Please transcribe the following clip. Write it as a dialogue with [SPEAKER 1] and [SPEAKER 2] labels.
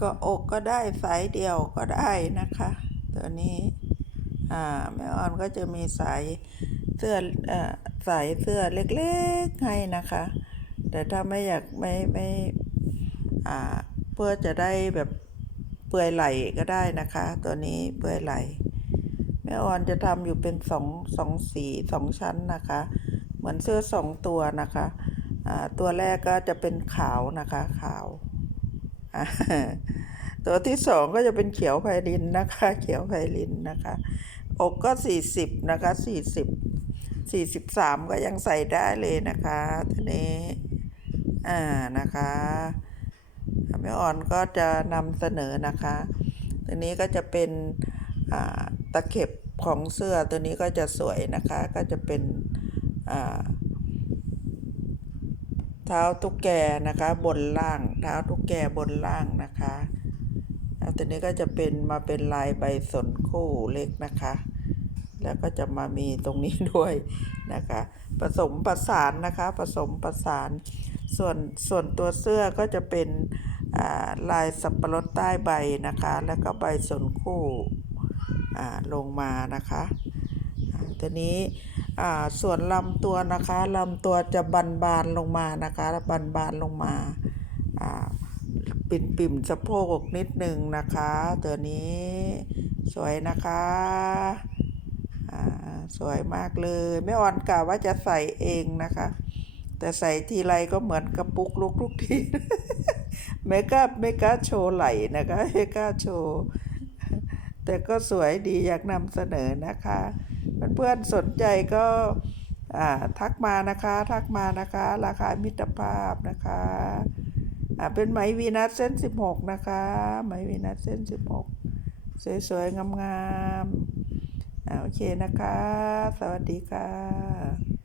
[SPEAKER 1] ก็อกก็ได้สายเดียวก็ได้นะคะ ตัวนี้อ่าแม่ออนก็จะมีสายเสื้อเอ่อสายเสื้อเล็กๆให้นะคะ แต่ถ้าไม่อยากไม่ไม่อ่าเพื่อจะได้แบบเปลือยไหลก็ได้นะคะ ตัวนี้เปลือยไหลแม่ออนจะทำอยู่เป็นสองสองสีสองชั้นนะคะ เหมือนเสื้อสองตัวนะคะอ่าตัวแรกก็จะเป็นขาวนะคะขาว ตัวที่สองก็จะเป็นเขียวไพลินนะคะ เขียวไพลินนะคะ อกก็สี่สิบนะคะสี่สิบสี่สิบสามก็ยังใส่ได้เลยนะคะทีนี้อ่านะคะแม่อ่อนก็จะนำเสนอนะคะตัวนี้ก็จะเป็นตะเข็บของเสื้อตัวนี้ก็จะสวยนะคะ ก็จะเป็นอ่า เท้าตุ๊กแกนะคะ บนล่าง เท้าตุ๊กแกบนล่างนะคะตัวนี้ก็จะเป็นมาเป็นลายใบสนคู่เล็กนะคะ แล้วก็จะมามีตรงนี้ด้วยนะคะ ผสมประสานนะคะ ผสมประสาน ส่วนส่วนตัวเสื้อก็จะเป็นลายสับปะรดใต้ใบนะคะ แล้วก็ใบสนคู่ลงมานะคะ ตัวนี้ ส่วนลำตัวนะคะลำตัวจะบันบานๆลงมานะคะบันบานๆลงมาปิ่มปิ่มสะโพกนิดหนึ่งนะคะ ตัวนี้สวยนะคะสวยมากเลยไม่อ่อนกะว่าจะใส่เองนะคะ แต่ใส่ทีไรก็เหมือนกระปุกลุกทุกทีไม่กล้าไม่กล้าโชว์ไหลนะคะไม่กล้าโชว์แต่ก็สวยดีอยากนำเสนอนะคะ เพื่อนๆสนใจก็ทักมานะคะ ทักมานะคะ ราคามิตรภาพนะคะเป็นไหมวีนัสเส้น 16 นะคะ ไหมวีนัสเส้น 16 สวยๆ งามๆโอเคนะคะ สวัสดีค่ะ